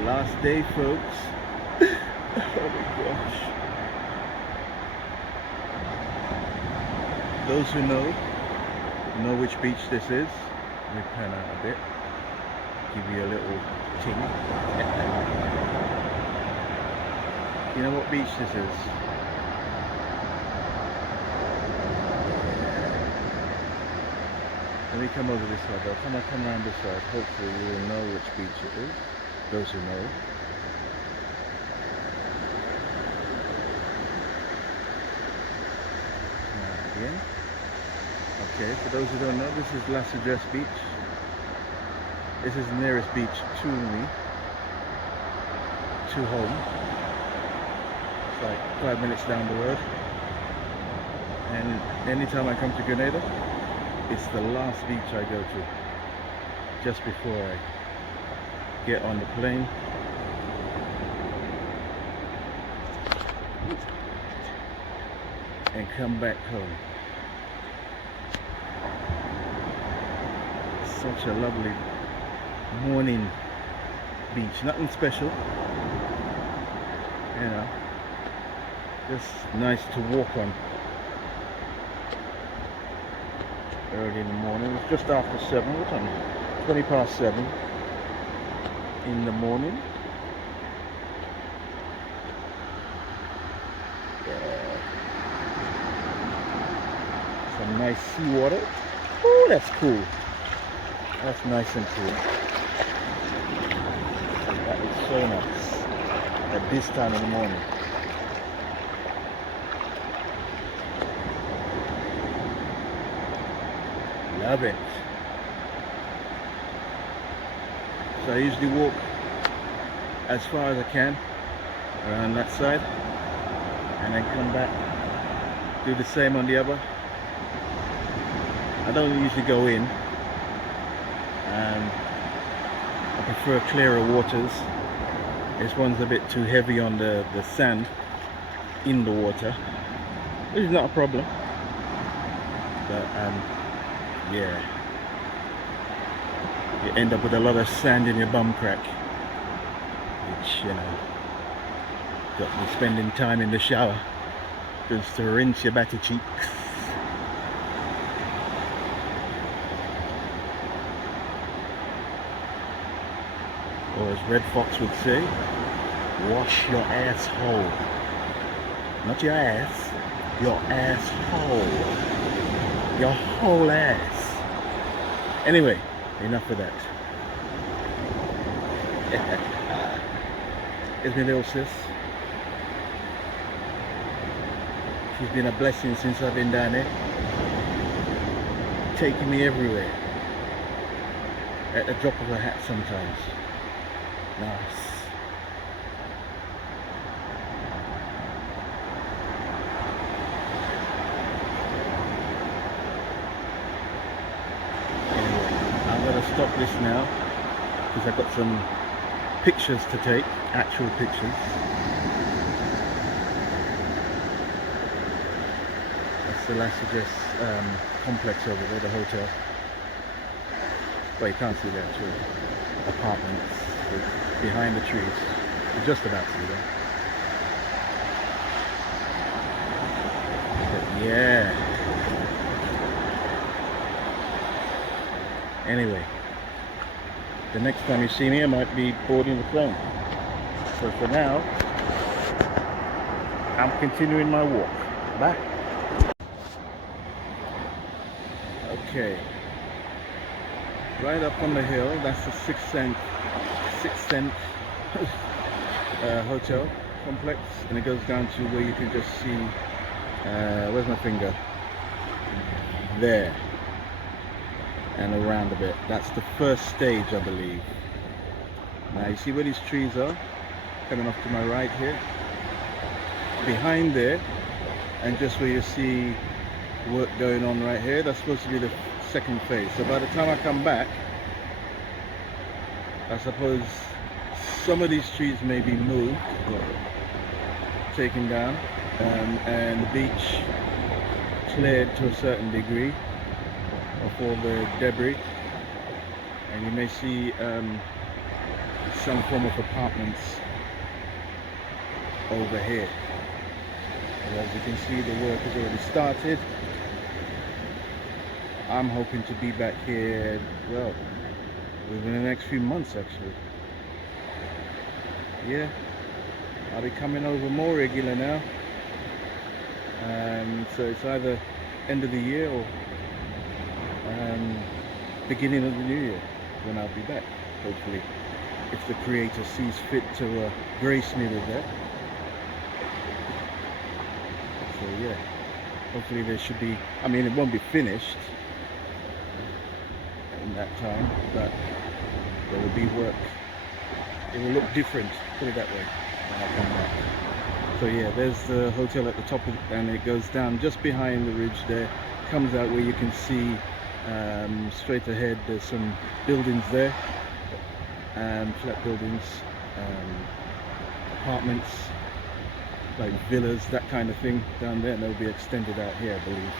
the last day, folks. Oh my gosh. Those who know which beach this is. Let me pan out a bit. Give you a little ting. You know what beach this is? Let me come over this side. By the time I come around this side, hopefully you will know which beach it is. Those who know. Again. Okay, for those who don't know, this is Sagesse Beach. This is the nearest beach to me, to home. It's like 5 minutes down the road. And anytime I come to Grenada, it's the last beach I go to, just before I get on the plane. And come back home. Such a lovely morning beach, nothing special, you know, just nice to walk on early in the morning. It's just after 7, what time is it? 20 past 7 in the morning. Some nice seawater. Oh, that's cool. That's nice and cool. That is so nice at this time in the morning. Love it. So I usually walk as far as I can around that side and then come back, do the same on the other. I don't usually go in. I prefer clearer waters. This one's a bit too heavy on the sand in the water, which is not a problem, but yeah, you end up with a lot of sand in your bum crack, which, you know, got me spending time in the shower just to rinse your batty cheeks. Or as Red Fox would say, wash your asshole. Not your ass, your asshole. Your whole ass. Anyway, enough of that. Here's my little sis. She's been a blessing since I've been down there. Taking me everywhere. At the drop of a hat sometimes. Nice. Anyway, I'm going to stop this now because I've got some pictures to take, actual pictures. That's the Sagesse complex over there, the hotel. Well, you can't see the actual apartments. Behind the trees. You're just about to see them. But yeah. Anyway, the next time you see me, I might be boarding the plane. So for now, I'm continuing my walk. Bye. Okay. Right up on the hill, that's the Sixth Sense hotel complex, and it goes down to where you can just see, where's my finger? There, and around a bit. That's the first stage, I believe. Now you see where these trees are, coming off to my right here, behind there, and just where you see work going on right here, that's supposed to be the second phase. So by the time I come back, I suppose some of these trees may be moved, taken down, and the beach cleared to a certain degree of all the debris, and you may see some form of apartments over here. And as you can see, the work has already started. I'm hoping to be back here, well, within the next few months actually. Yeah, I'll be coming over more regular now. So it's either end of the year or beginning of the new year when I'll be back, hopefully, if the Creator sees fit to grace me with that. So yeah, hopefully there should be, I mean, it won't be finished in that time, but there will be work. It will look different, put it that way, when I come back. So yeah, there's the hotel at the top of, and it goes down just behind the ridge there, comes out where you can see straight ahead. There's some buildings there, flat buildings, apartments, like villas, that kind of thing down there, and they'll be extended out here, I believe.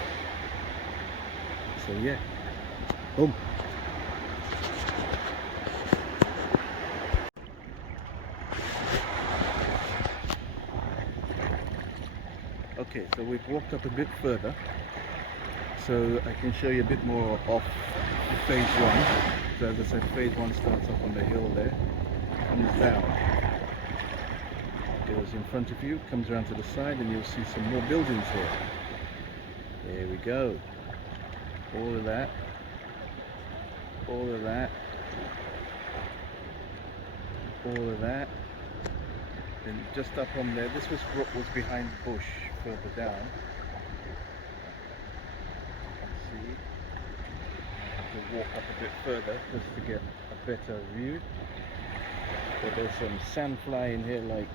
So yeah, boom. Okay, so we've walked up a bit further, so I can show you a bit more of phase one. So as I said, phase one starts up on the hill there, comes down, goes in front of you, comes around to the side, and you'll see some more buildings here. There we go. All of that, all of that, all of that. And just up on there, this was what was behind the bush further down. You can see. I have to walk up a bit further just to get a better view. But there's some sandfly in here, like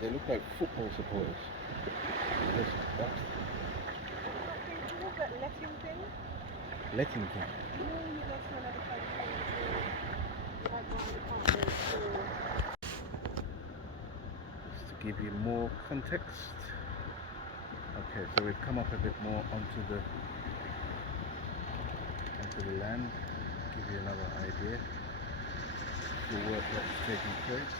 they look like football supporters. Letting thing? Just to give you more context. Okay, so we've come up a bit more onto the land. Give you another idea of the work that's taking place.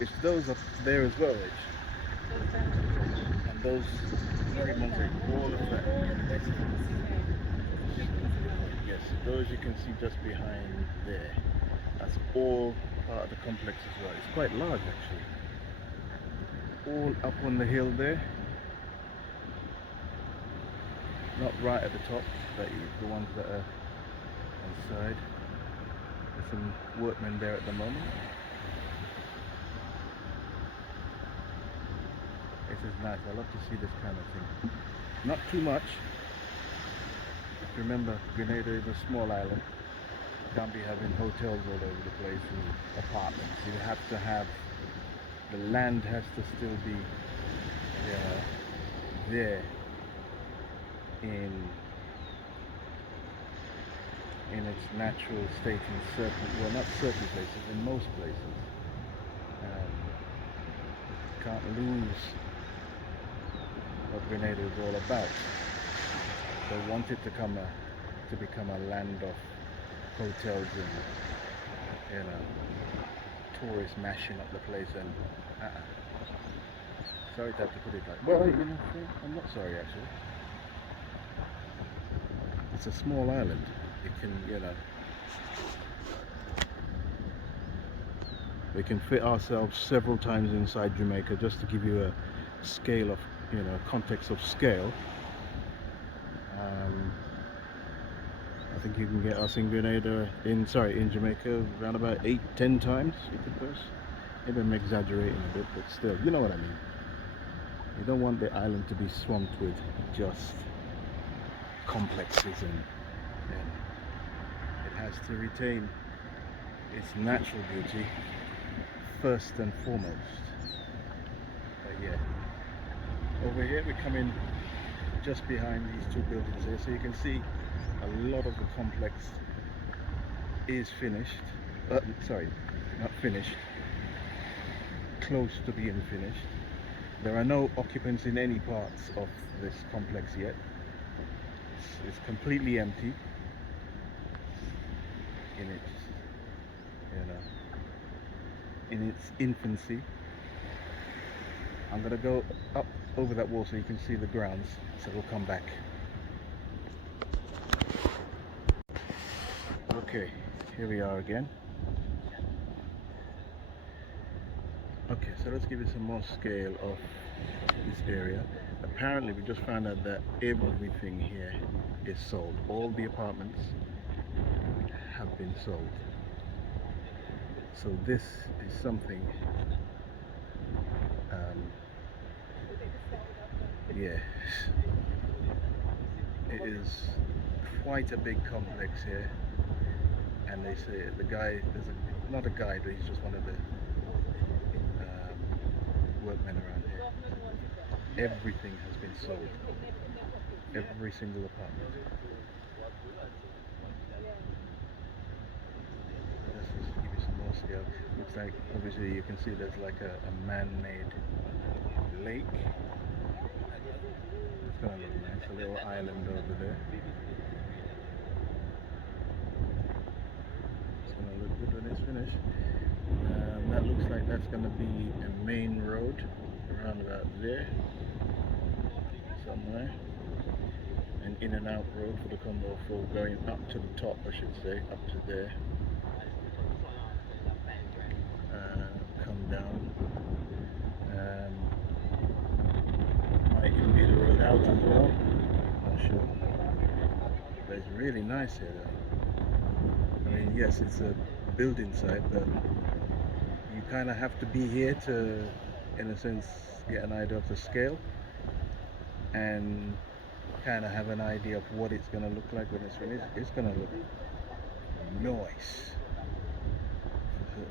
It's those up there as well, Rich. And those three mosaic, all of that. Yes, those you can see just behind there. That's all part of the complex as well. It's quite large actually. All up on the hill there. Not right at the top, but the ones that are on the side. There's some workmen there at the moment. This is nice. I love to see this kind of thing. Not too much. Remember, Grenada is a small island. You can't be having hotels all over the place and apartments. You have to have, the land has to still be there in its natural state in certain, well, not certain places, in most places. Can't lose what Grenada is all about. They want it to become a land of hotels and tourists mashing up the place, and sorry to have to put it like, well, I'm not sorry actually. It's a small island. It can, we can fit ourselves several times inside Jamaica, just to give you a scale of, context of scale. I think you can get us in Grenada, in Jamaica, around about 8-10 times you could push. Maybe I'm exaggerating a bit, but still, you know what I mean. You don't want the island to be swamped with just complexes, and it has to retain its natural beauty first and foremost. But yeah, over here we come in just behind these two buildings here, so you can see a lot of the complex is finished. Sorry, not finished, close to being finished. There are no occupants in any parts of this complex yet. It's completely empty in its you know, in its infancy. I'm gonna go up over that wall so you can see the grounds, so we'll come back. Okay, here we are again. Okay, so let's give you some more scale of this area. Apparently we just found out that everything here is sold. All the apartments have been sold. So this is something, yeah, it is quite a big complex here. And they say the guy, not a guy, but he's just one of the workmen around here. Everything has been sold. Every single apartment. Let's just give you some more scale. Looks like, obviously you can see there's like a man-made lake. It's gonna look nice, a little island over there. It's gonna look good when it's finished. That looks like that's gonna be a main road around about there somewhere. An in and out road for the condo for going up to the top, I should say, up to there. Come down. Might even be the road out as well. Not sure. But it's really nice here though. I mean, yes, it's a building site, but you kind of have to be here to, in a sense, get an idea of the scale and kind of have an idea of what it's going to look like when it's finished. It's going to look nice.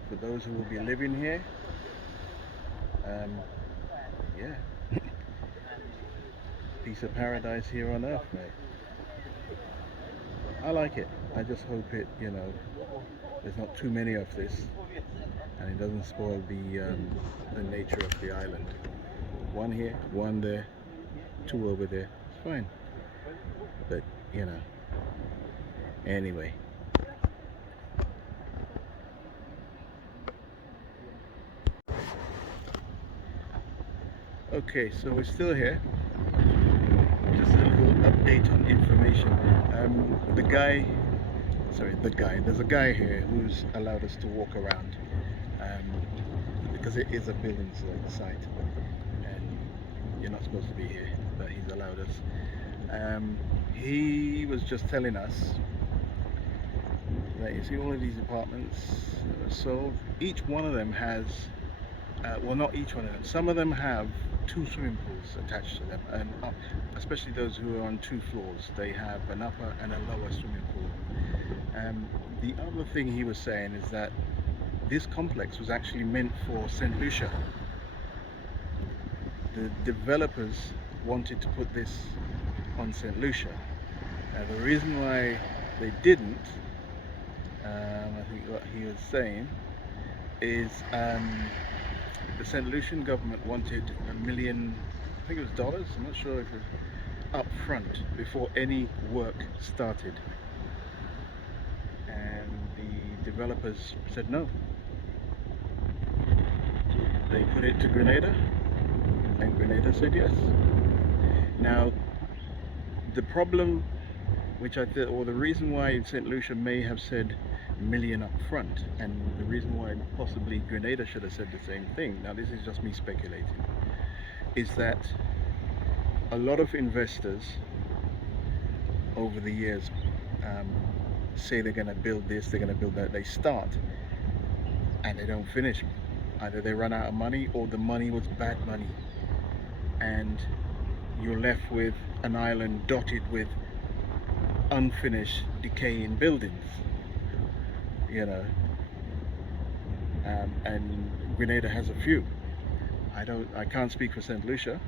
For those who will be living here, yeah, piece of paradise here on earth, mate. I like it. I just hope it, you know, there's not too many of this and it doesn't spoil the nature of the island. One here, one there, two over there. It's fine. But, you know, anyway. Okay, so we're still here. Just a little update on information. There's a guy here who's allowed us to walk around because it is a building site and you're not supposed to be here, but he's allowed us. He was just telling us that you see all of these apartments that are sold. Each one of them has, well, not each one of them, some of them have 2 swimming pools attached to them, and especially those who are on 2 floors, they have an upper and a lower swimming pool. The other thing he was saying is that this complex was actually meant for St. Lucia. The developers wanted to put this on St. Lucia. The reason why they didn't, I think what he was saying, is the St. Lucian government wanted $1 million, I think it was dollars, I'm not sure if it was up front before any work started. And the developers said no. They put it to Grenada, and Grenada said yes. Now, the problem, which I thought, or the reason why St. Lucia may have said $1 million up front, and the reason why possibly Grenada should have said the same thing, now this is just me speculating, is that a lot of investors over the years say they're going to build this, they're going to build that, they start and they don't finish. Either they run out of money or the money was bad money and you're left with an island dotted with unfinished decaying buildings, you know, and Grenada has a few. I can't speak for St. Lucia,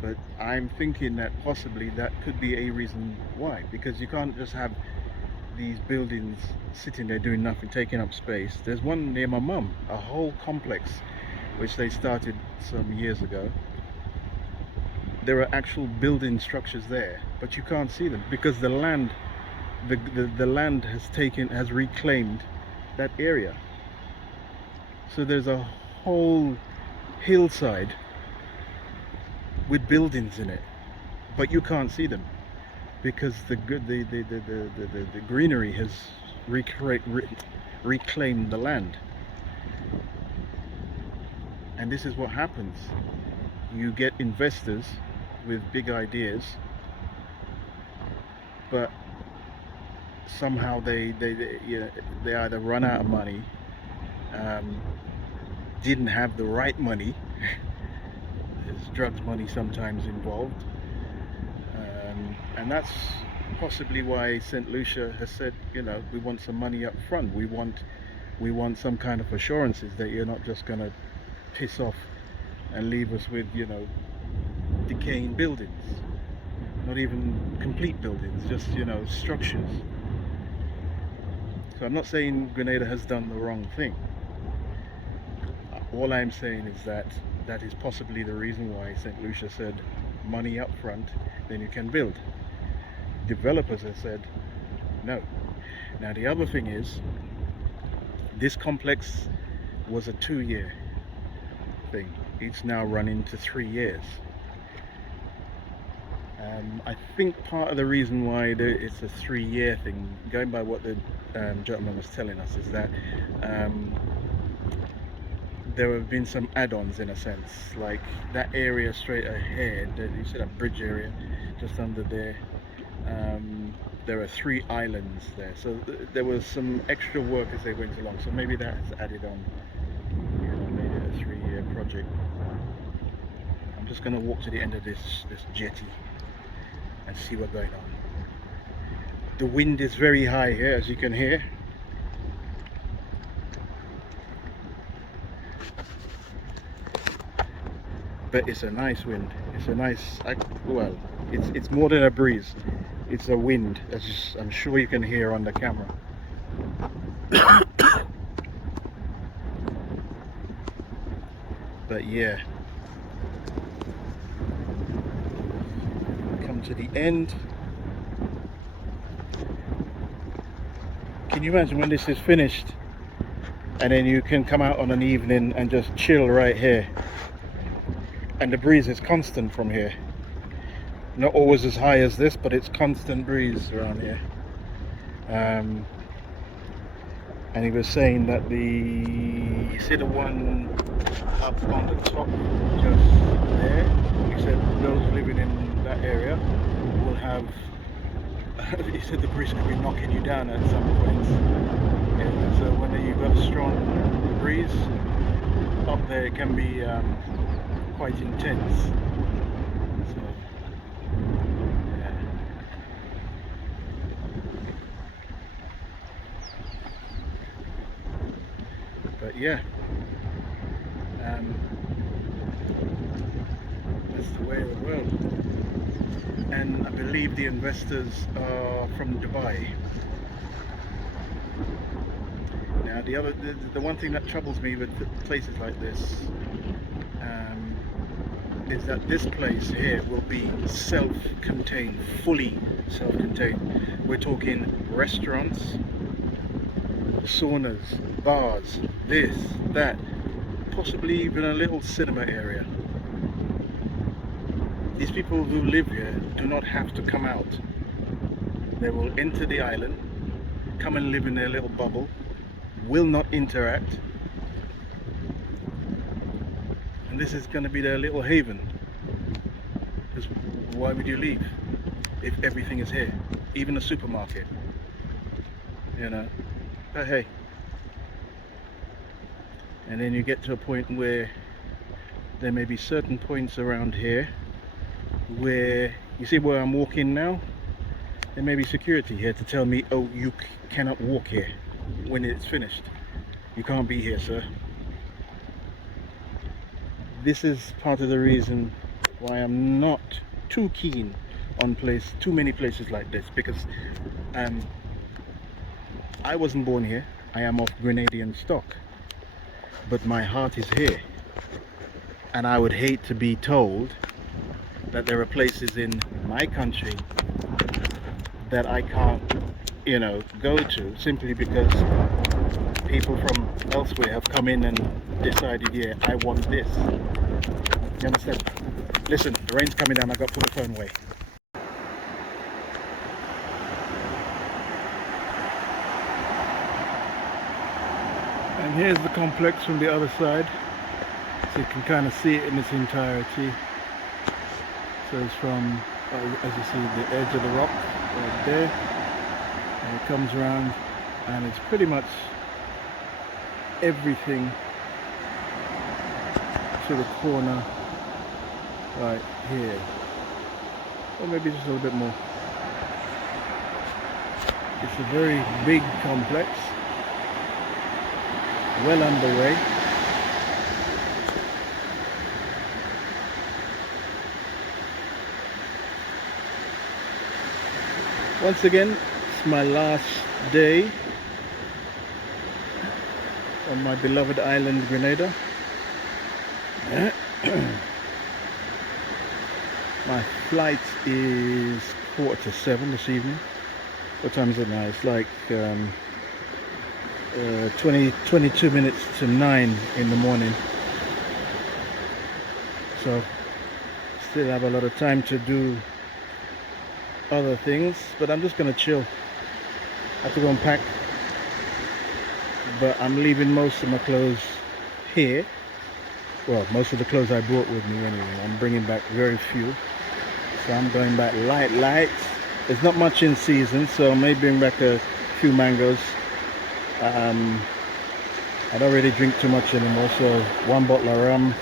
but I'm thinking that possibly that could be a reason why, because you can't just have these buildings sitting there doing nothing, taking up space. There's one near my mum, a whole complex which they started some years ago. There are actual building structures there, but you can't see them because the land, the land has reclaimed that area. So there's a whole hillside with buildings in it, but you can't see them because the greenery has reclaimed the land. And this is what happens. You get investors with big ideas, but somehow they either run out of money, didn't have the right money. There's drugs money sometimes involved, and that's possibly why St. Lucia has said, you know, we want some money up front. We want some kind of assurances that you're not just going to piss off and leave us with, you know, decaying buildings, not even complete buildings, just, you know, structures. So I'm not saying Grenada has done the wrong thing. All I'm saying is that that is possibly the reason why St. Lucia said money up front, then you can build. Developers have said no. Now the other thing is, this complex was a 2-year thing. It's now run into 3 years. I think part of the reason why it's a 3-year thing, going by what the gentleman was telling us, is that there have been some add-ons in a sense, like that area straight ahead, you see that bridge area just under there, there are 3 islands there, so there was some extra work as they went along, so maybe that has added on, you know, made it a 3-year project. I'm just going to walk to the end of this jetty and see what's going on. The wind is very high here, as you can hear. But it's a nice wind. It's a nice, well, it's more than a breeze. It's a wind, as I'm sure you can hear on the camera. But yeah, come to the end. Can you imagine when this is finished and then you can come out on an evening and just chill right here, and the breeze is constant from here, not always as high as this, but it's constant breeze around here. And he was saying that you see the one up on the top just there, he said those living in that area will have he said the breeze could be knocking you down at some points. Yeah, so when you've got a strong breeze up there, it can be quite intense. So, yeah. But yeah, that's the way of the world. And I believe the investors are from Dubai. Now the one thing that troubles me with places like this is that this place here will be self-contained, fully self-contained. We're talking restaurants, saunas, bars, this, that, possibly even a little cinema area. These people who live here do not have to come out. They will enter the island, come and live in their little bubble, will not interact, and this is going to be their little haven. Because why would you leave if everything is here, even a supermarket, you know? But hey, and then you get to a point where there may be certain points around here where, you see where I'm walking now, there may be security here to tell me, oh, you cannot walk here when it's finished. You can't be here, sir. This is part of the reason why I'm not too keen on too many places like this, because I wasn't born here. I am of Grenadian stock, but my heart is here, and I would hate to be told that there are places in my country that I can't, you know, go to simply because people from elsewhere have come in and decided, yeah, I want this. You understand? Listen, the rain's coming down, I've got to put the phone away. And here's the complex from the other side, so you can kind of see it in its entirety. So it's from, as you see, the edge of the rock right there, and it comes around, and it's pretty much everything to the corner right here, or maybe just a little bit more. It's a very big complex, well underway. Once again, it's my last day on my beloved island Grenada. My flight is 6:45 this evening. What time is it now? It's like 22 minutes to 9 in the morning. So still have a lot of time to do other things, but I'm just gonna chill. I have to go and pack, but I'm leaving most of my clothes here. Well, most of the clothes I brought with me anyway. I'm bringing back very few, so I'm going back light. There's not much in season, so I may bring back a few mangoes. I don't really drink too much anymore, so 1 bottle of rum,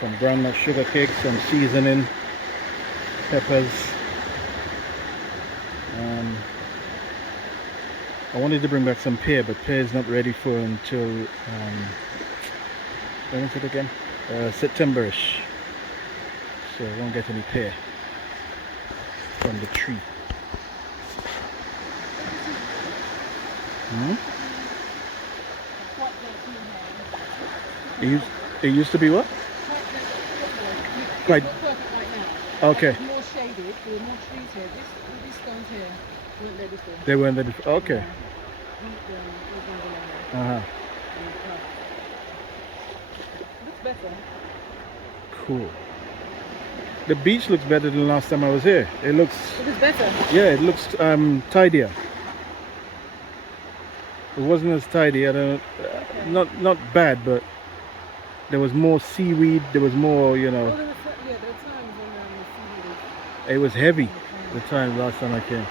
some groundnut sugar cakes, some seasoning, peppers. I wanted to bring back some pear, but pear is not ready for until when is it again? September-ish. So I won't get any pear from the tree. It used to be what? Quite. Okay. More shaded, there were more trees here. These stones here weren't there before. They weren't there before. Okay. Looks better. Cool. The beach looks better than last time I was here. It looks better. Yeah, it looks tidier. It wasn't as tidy. I don't. Not bad, but there was more seaweed. There was more, you know. Oh, there were times when the seaweed was. It was heavy the time last time I came.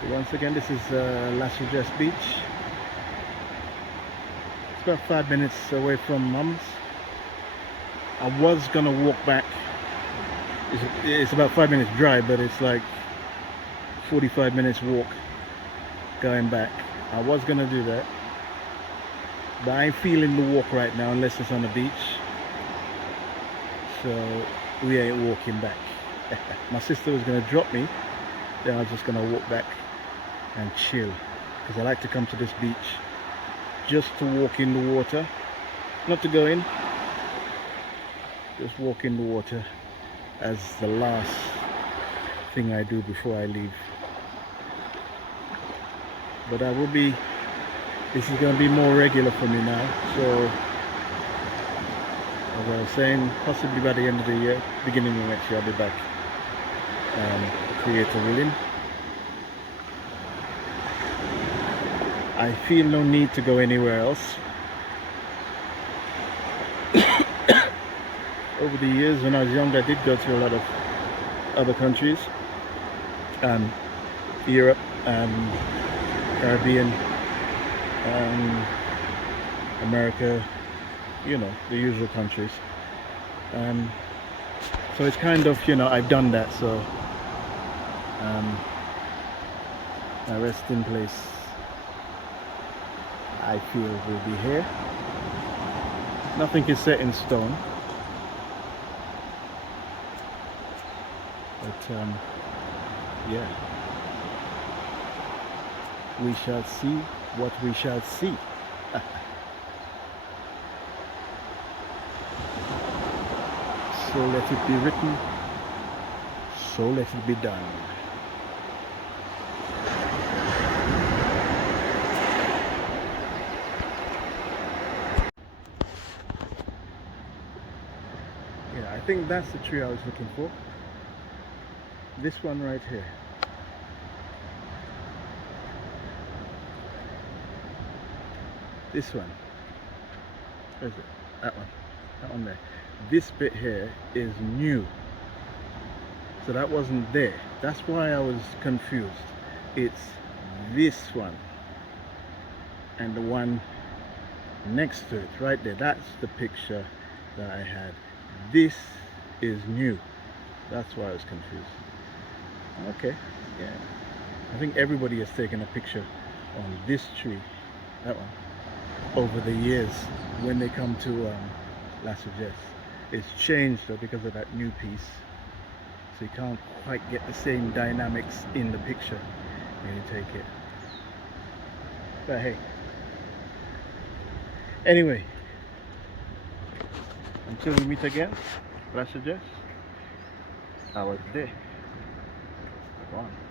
So once again, this is Sagesse Beach. It's about 5 minutes away from Mum's. I was gonna walk back. It's about 5 minutes drive, but it's like 45 minutes walk going back. I was gonna do that, but I ain't feeling the walk right now unless it's on the beach. So we ain't walking back. My sister was gonna drop me, then I was just gonna walk back and chill, because I like to come to this beach just to walk in the water, not to go in, just walk in the water as the last thing I do before I leave. But this is going to be more regular for me now, so as I was saying, possibly by the end of the year, beginning of next year, I'll be back, creator willing. I feel no need to go anywhere else. Over the years when I was young, I did go to a lot of other countries, Europe and Caribbean, America, you know, the usual countries. So it's kind of, you know, I've done that, so my resting place, I feel, will be here. Nothing is set in stone. But yeah, we shall see what we shall see. So let it be written, so let it be done. Yeah, I think that's the tree I was looking for. This one right here. This one. Where is it? That one. That one there. This bit here is new. So that wasn't there. That's why I was confused. It's this one and the one next to it right there. That's the picture that I had. This is new. That's why I was confused. Okay, yeah. I think everybody has taken a picture on this tree, that one, over the years when they come to La Sagesse. It's changed though because of that new piece. So you can't quite get the same dynamics in the picture when you take it. But hey. Anyway, until we meet again, La Sagesse, I was there. Go on.